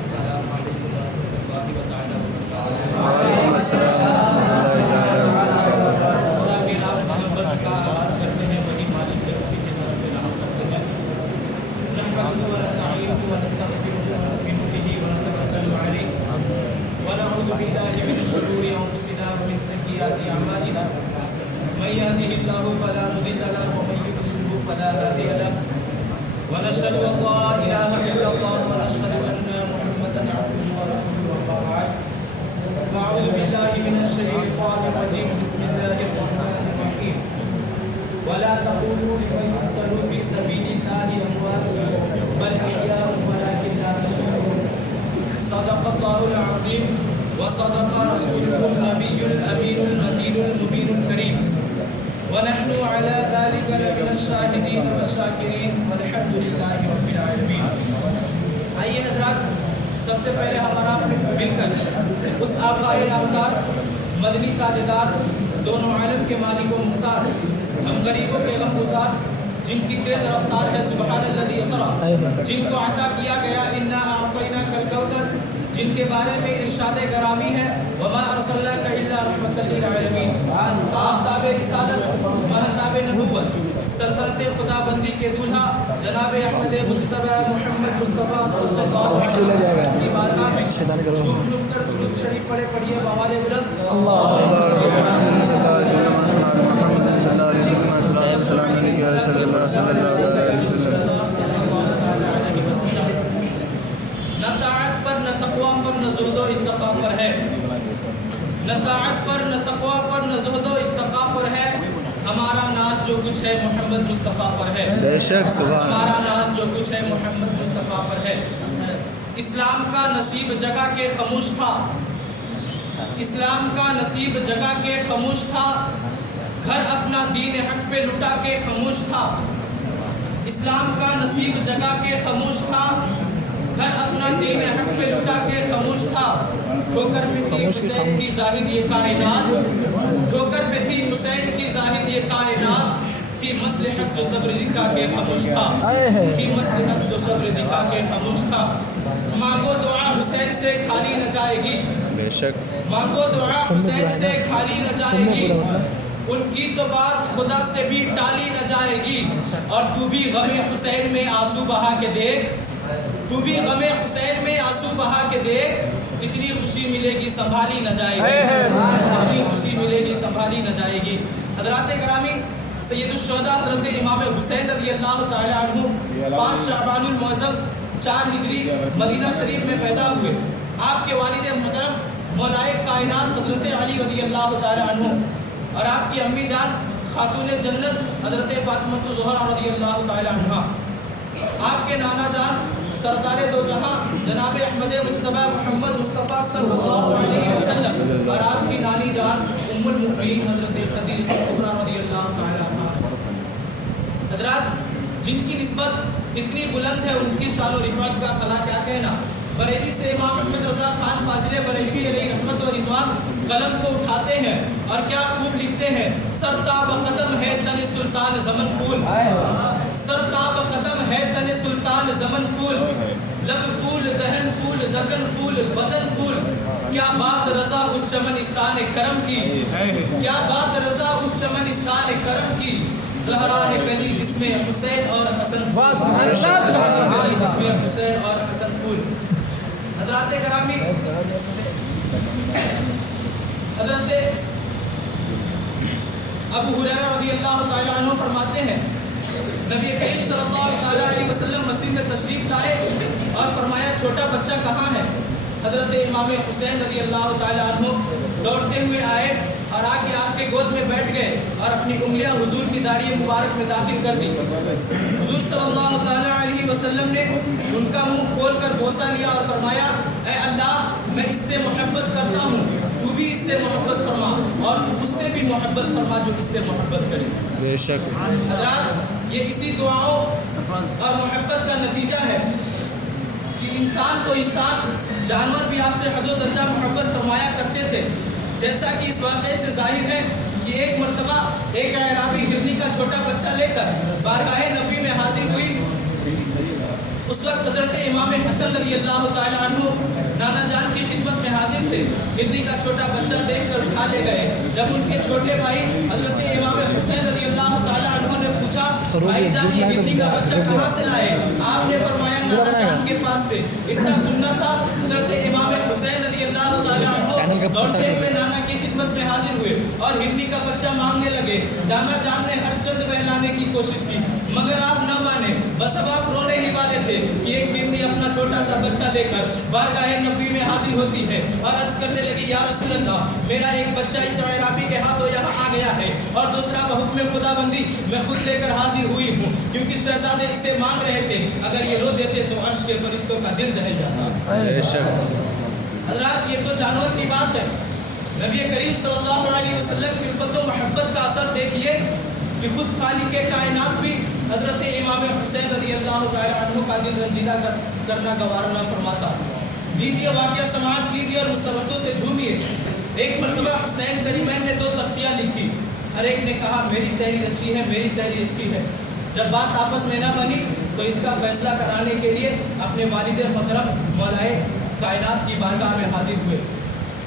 السلام علیکم ورحمۃ اللہ تعالیٰ وبرکاتہ۔ وعلیکم السلام ورحمۃ اللہ تعالیٰ وبرکاتہ۔ خدا کے نام سے نمبر کا آغاز کرتے ہیں، وہی مالک کے اسی کے طرف راز کرتے ہیں۔ نحمدہ ونستعینہ ونستغفرہ ونؤمن بہ ونتوکل علیہ ونعوذ باللہ من شرور انفسنا ومن سیئات اعمالنا، من یهده اللہ فلا مضل له ومن یضلل فلا هادی له، ونشهد ان لا اله الا اللہ ونشهد ان محمدا عبده ورسوله، اما بعد فاعوذ باللہ من الشیطان الرجیم، بسم اللہ الرحمن الرحیم، ولا تقولوا لمن يقتل في سبيل الله اموات بل احياء ولكن لا تشعرون، صدق الله العظيم وصدق رسوله النبي الامين المتين المبين الكريم، ونحن على ذلك لمن الشاهدين والشاكرين والحمد لله رب العالمين۔ آئیے حضرات، سب سے پہلے ہمارا مل کر اس آقا نامدار مدنی تاجدار دونوں عالم کے مالک و مختار، ہم غریبوں کے غمگسار، جن کی تیز رفتار ہے سبحان الذی اسری، جن کو عطا کیا گیا انا اعطیناک الکوثر، جن کے بارے میں ارشاد گرامی ہے وما ارسلناک الا رحمۃ للعالمین، آفتاب رسالت، مہتاب نبوت، سلطنت خدا بندی کے دولہا جناب احمد مجتبی محمد مصطفیٰ صلی اللہ علیہ وسلم کی بارگاہ میں جھوم جھوم کر درود شریف پڑھے، پڑھیے بآواز بلند نہ طاعت پر نہ تقویٰ پر نہ زہد و اتقا پر ہے، نہ طاعت پر نہ تقویٰ پر نہ زہد و اتقا پر ہے، ہمارا ناز جو کچھ ہے محمد مصطفیٰ پر ہے، بے شک سبحان ہمارا ناز جو کچھ ہے محمد مصطفیٰ پر ہے۔ اسلام کا نصیب جگہ کے خاموش تھا، اسلام کا نصیب جگہ کے خاموش تھا، گھر اپنا دین حق پہ لٹا کے خاموش تھا، اسلام کا نصیب جگہ کے خاموش تھا، گھر اپنا دین حق پہ لٹا کے خاموش تھا، ٹھوکر پہ تھی حسین کی زاہد یہ کائنات، ٹھوکر پہ تھی حسین کی زاہد یہ کائنات، تھی مصلحت جو صبر دکھا کے خاموش تھا، تھی مصلحت جو صبر دکھا کے خاموش تھا۔ مانگو دعا حسین سے کھالی نہ جائے گی، بے شک مانگو دعا حسین سے کھالی نہ جائے گی، ان کی تو بات خدا سے بھی ٹالی نہ جائے گی، اور تو بھی غم حسین میں آنسو بہا کے دیکھ، تو بھی غم حسین میں آنسو بہا کے دیکھ، اتنی خوشی ملے گی سنبھالی نہ جائے گی، اتنی خوشی ملے گی سنبھالی نہ جائے گی۔ حضرات گرامی، سید الشہداء حضرت امام حسین رضی اللہ تعالی عنہ 5 شعبان المعظم 4 ہجری مدینہ شریف میں پیدا ہوئے۔ آپ کے والد محترم مولائے کائنات حضرت علی رضی اللہ تعالی عنہ اور آپ کی امی جان خاتون جنت حضرت فاطمہ الزہرا رضی اللہ تعالی عنہ، آپ کے نانا جان سردار دو جہاں جناب احمد مجتبی محمد مصطفیٰ صلی اللہ علیہ وسلم، اور آپ کی نانی جان ام المؤمنین حضرت خدیجہ کبریٰ رضی اللہ تعالی عنہ۔ حضرات، جن کی نسبت اتنی بلند ہے، ان کی شان و رفعت کا بھلا کیا کہنا۔ بریلی سے امام احمد رضا خان فاضل بریلوی علیہ رحمت و رضوان قلم کو اٹھاتے ہیں اور کیا خوب لکھتے ہیں، سرتاب قدم ہے تن سلطان زمن پھول، سرتاب قدم ہے تن سلطان زمن پھول، لب پھول دہن پھول زکن پھول بدن پھول، کیا بات رضا اس چمنستان کرم کی، کیا بات رضا اس چمنستان کرم کی، زہرا ہے گلی جس میں حسین اور حسن پھول، جس میں حسین اور حسن پھول۔ حضرات گرامی، حضرت ابو ہریرہ رضی اللہ تعالی عنہ فرماتے ہیں، نبی کریم صلی اللہ تعالی علیہ وسلم مسجد میں تشریف لائے اور فرمایا چھوٹا بچہ کہاں ہے؟ حضرت امام حسین رضی اللہ تعالی عنہ دوڑتے ہوئے آئے اور آ کے آپ کے گود میں بیٹھ گئے اور اپنی انگلیاں حضور کی داڑھی مبارک میں داخل کر دی۔ حضور صلی اللہ تعالی علیہ وسلم نے ان کا منہ کھول کر بوسہ لیا اور فرمایا، اے اللہ، میں اس سے محبت کرتا ہوں، تو بھی اس سے محبت فرما، اور اس سے بھی محبت فرما جو اس سے محبت کرے۔ بے شک حضرات، یہ اسی دعاؤں اور محبت کا نتیجہ ہے کہ انسان کو انسان، جانور بھی آپ سے حد و درجہ محبت فرمایا کرتے تھے، جیسا کہ اس واقعے سے ظاہر ہے کہ ایک مرتبہ ایک اعرابی ہرنی کا چھوٹا بچہ لے کر بارگاہ نبی میں حاضر ہوئی، اس اس وقت حضرت امام حسن رضی اللہ تعالیٰ عنہ نانا جان کی خدمت میں حاضر تھے. ہندی کا چھوٹا بچہ دیکھ کر اٹھا لے گئے. جب ان کے چھوٹے بھائی حضرت امام حسین رضی اللہ تعالیٰ عنہ نے پوچھا بھائی جان یہ ہندی کا بچہ کہاں سے لائے؟ آپ نے فرمایا نانا جان کے پاس سے. اتنا سننا تھا حضرت امام حسین رضی اللہ تعالیٰ عنہ دوڑتے ہوئے نانا کی خدمت میں حاضر ہوئے اور ہندی کا بچہ مانگنے لگے. نانا جان نے ہر چند بہلانے کی کوشش کی مگر آپ نہ مانے. بس اب آپ رونے ہی والے تھے کہ ایک ہندی اپنا چھوٹا سا بچہ لے کر بارگاہ نبی میں حاضر ہوتی ہے اور عرض کرنے لگی یا رسول اللہ میرا ایک بچہ اس عرابی کے ہاتھوں یہاں آ گیا ہے اور دوسرا بحکم خدا بندی میں خود لے کر حاضر ہوئی ہوں کیونکہ شہزادے اسے مانگ رہے تھے. اگر یہ رو دیتے تو عرش کے فرشتوں کا دل دہل جاتا. حضرات یہ تو جانور کی بات ہے. نبی کریم صلی اللہ علیہ وسلم کی الفت و محبت کا اثر دیکھیے کہ خود خالق کائنات بھی حضرت امام حسین رضی اللہ تعالیٰ عنہ کا دل رنجیدہ کرنا گوارا نہ فرماتا. لیجیے واقعہ سماعت کیجیے اور مسرتوں سے جھومیے. ایک مرتبہ حسین کریمین نے 2 تختیاں لکھی. ہر ایک نے کہا میری تحریر اچھی ہے میری تحریر اچھی ہے. جب بات آپس میں نہ بنی تو اس کا فیصلہ کرانے کے لیے اپنے والد محترم مولائے کائنات کی بارگاہ میں حاضر ہوئے.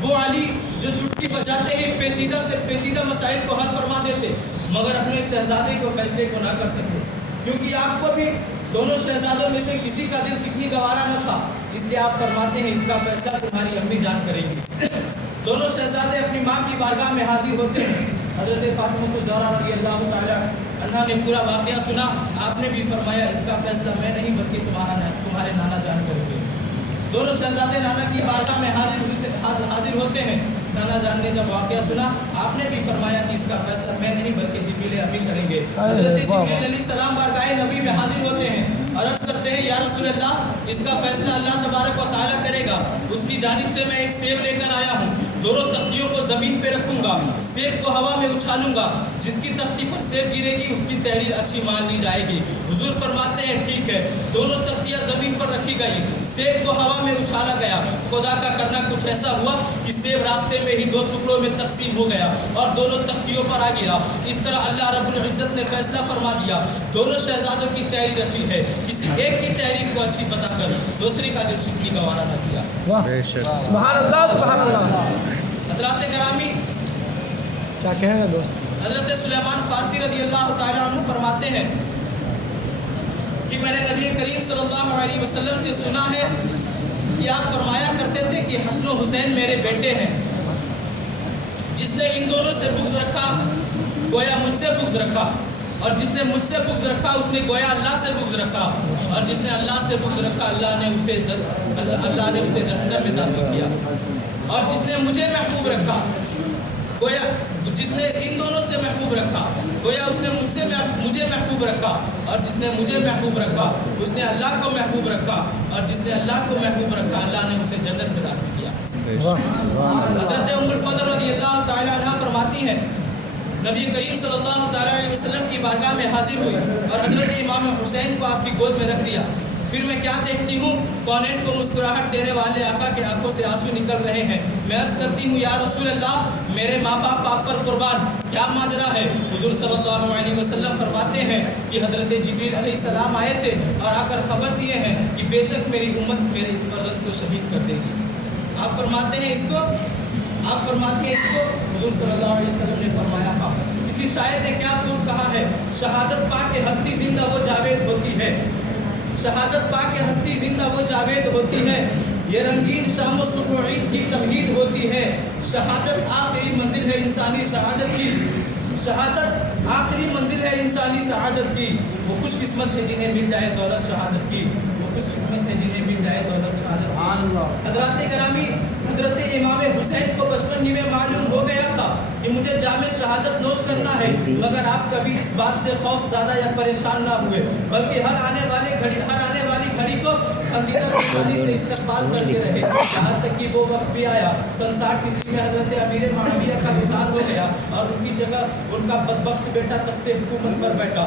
وہ علی جو چٹکی بجاتے ہی پیچیدہ سے پیچیدہ مسائل کو حل فرما دیتے مگر اپنے شہزادے کو فیصلے کو نہ کر سکے کیونکہ آپ کو بھی دونوں شہزادوں میں سے کسی کا دل سیکھنی گوارا نہ تھا. اس لیے آپ فرماتے ہیں اس کا فیصلہ تمہاری امی جان کریں گی. دونوں شہزادے اپنی ماں کی بارگاہ میں حاضر ہوتے ہیں. حضرت فاطمہ الزہرا رضی اللہ تعالیٰ عنہا نے پورا واقعہ سنا. آپ نے بھی فرمایا اس کا فیصلہ میں نہیں بلکہ تمہارے نانا جان کریں گے. دونوں شہزادے نانا کی بارگاہ میں حاضر ہوتے ہیں. نانا جان نے جب واقعہ سنا آپ نے بھی فرمایا کہ اس کا فیصلہ میں نہیں بلکہ جبریل امین کریں گے. حضرت جبریل علیہ السلام بارگاہ نبی میں حاضر ہوتے ہیں اور عرض کرتے ہیں یا رسول اللہ اس کا فیصلہ اللہ تبارک و تعالیٰ کرے گا. اس کی جانب سے میں ایک سیب لے کر آیا ہوں. دونوں تختیوں کو زمین پہ رکھوں گا سیب کو ہوا میں اچھالوں گا. جس کی تختی پر سیب گرے گی اس کی تحریر اچھی مان لی جائے گی. حضور فرماتے ہیں ٹھیک ہے. دونوں تختیاں زمین پر رکھی گئی سیب کو ہوا میں اچھالا گیا. خدا کا کرنا کچھ ایسا ہوا کہ سیب راستے میں ہی 2 ٹکڑوں میں تقسیم ہو گیا اور دونوں تختیوں پر آ گرا. اس طرح اللہ رب العزت نے فیصلہ فرما دیا. دونوں شہزادوں کی تحریر اچھی ہے. کسی ایک کی تحریر کو اچھی بتا کر دوسرے کا دل شکنی گوارا نہ کیا. سبحان اللہ سبحان اللہ. حضرات گرامی کیا کہیں گے دوست؟ حضرت سلیمان فارسی رضی اللہ تعالیٰ عنہ فرماتے ہیں کہ میں نے نبی کریم صلی اللہ علیہ وسلم سے سنا ہے کہ آپ فرمایا کرتے تھے کہ حسن و حسین میرے بیٹے ہیں. جس نے ان دونوں سے بغض رکھا گویا مجھ سے بغض رکھا اور جس نے مجھ سے بغض رکھا اس نے گویا اللہ سے بغض رکھا اور جس نے اللہ سے بغض رکھا اللہ نے اسے جہنم میں داخل کیا. اور جس نے مجھے محبوب رکھا گویا جس نے ان دونوں سے محبوب رکھا گویا اس نے مجھے محبوب رکھا اور جس نے مجھے محبوب رکھا اس نے اللہ کو محبوب رکھا اور جس نے اللہ کو محبوب رکھا اللہ نے اسے جنت میں داخل کیا. حضرت ام الفضل رضی اللہ تعالیٰ عنہ فرماتی ہیں نبی کریم صلی اللہ تعالیٰ علیہ وسلم کی بارگاہ میں حاضر ہوئی اور حضرت امام حسین کو آپ کی گود میں رکھ دیا. پھر میں کیا دیکھتی ہوں کونین کو مسکراہٹ دینے والے آقا کے آنکھوں سے آنسو نکل رہے ہیں. میں عرض کرتی ہوں یا رسول اللہ میرے ماں باپ آپ پر قربان کیا ماجرا ہے؟ حضور صلی اللہ علیہ وسلم فرماتے ہیں کہ حضرت جبریل علیہ السلام آئے تھے اور آ کر خبر دیے ہیں کہ بے شک میری امت میرے اس فرزند کو شہید کر دے گی. آپ فرماتے ہیں اس کو حضور صلی اللہ علیہ وسلم نے فرمایا تھا. کسی شاعر نے کیا خوب کہا ہے شہادت پا کے ہستی زندہ وہ جاوید ہوتی ہے. شہادت پا کے ہستی زندہ وہ جاوید ہوتی ہے. یہ رنگین شام و صبح عید کی تمہید ہوتی ہے. شہادت آخری منزل ہے انسانی سعادت کی. شہادت آخری منزل ہے انسانی سعادت کی. وہ خوش قسمت ہے جنہیں مل جائے دولت شہادت کی. وہ خوش قسمت ہے جنہیں مل جائے دولت شہادت کی. حضرات گرامی حضرت امام حسین کو بچپن ہی میں معلوم ہو گیا تھا کہ مجھے جام شہادت نوش کرنا ہے مگر آپ کبھی اس بات سے خوف زیادہ یا پریشان نہ ہوئے بلکہ ہر آنے والی گھڑی کو خندیدہ خوشحالی سے استقبال کرتے رہے. یہاں تک کہ وہ وقت بھی آیا سن 60 عیسوی میں حضرت امیر معاویہ کا وصال ہو گیا اور ان کی جگہ ان کا بدبخت بیٹا تخت حکومت پر بیٹھا.